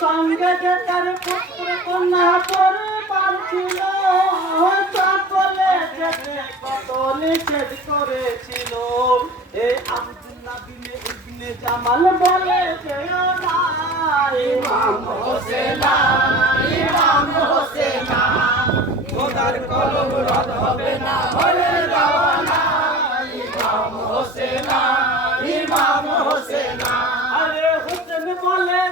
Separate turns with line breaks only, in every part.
সঙ্গে যে তার পুত্র কন্যা
তোর পারছিল সকলে যেতে কত নিষেধ করেছিল।
এই আমদুল্লাহ বিনে ইবনে জামাল বলে যে না
ইমাম হোসেন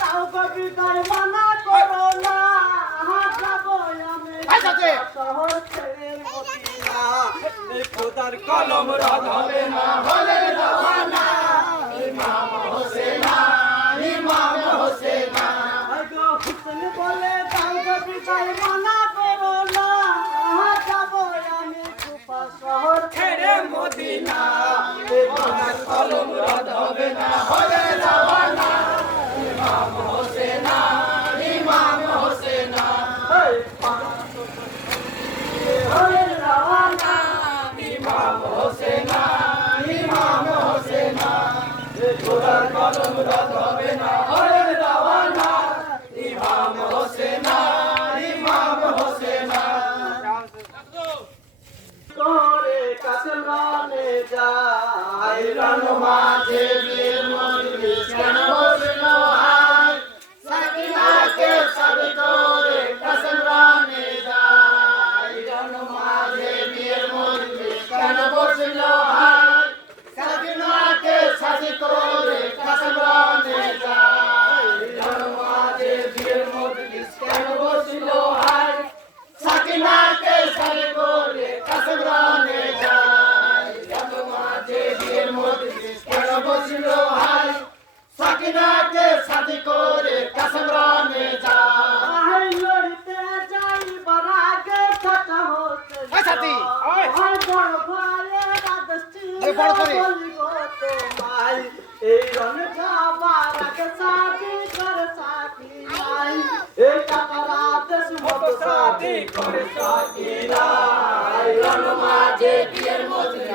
তাও কবিতায় মানা করো না। যাব আমি শহর ছেড়ে খোদার
কলম রদ হবে না হলে রওয়ানা ইমাম হোসেনা ইমাম
বড়
করে।
এই রনে যাবার সাথী সাথী এই কাকারাত সাথী করে সাথী নাই।
রণ মাঝে
বিয়ের মজরা।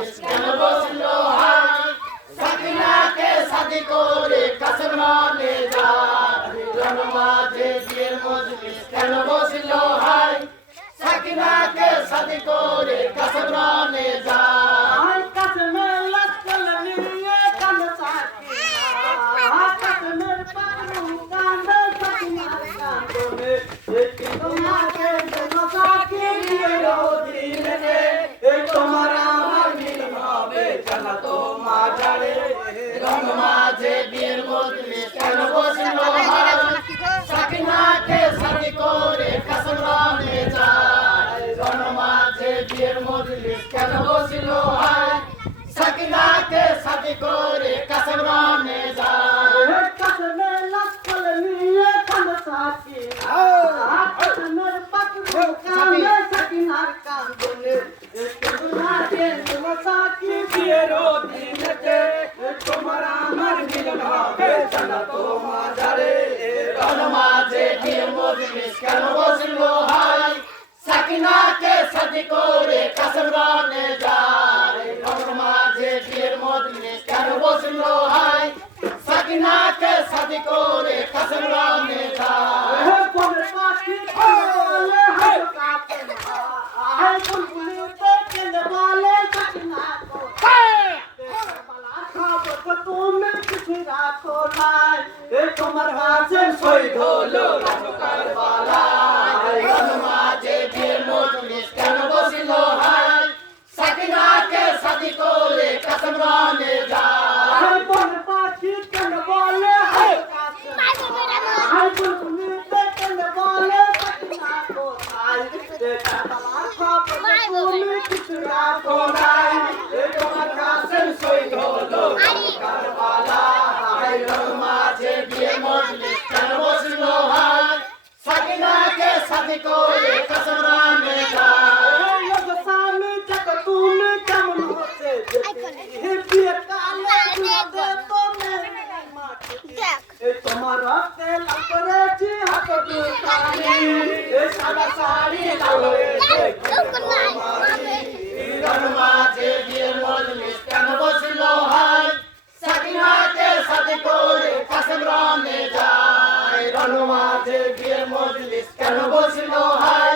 রণমাঝে বিয়ের মজলিস কেন বসল হাই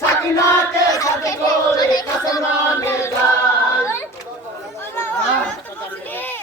সাকিনাতে সাথে করে কাসম রানে যায়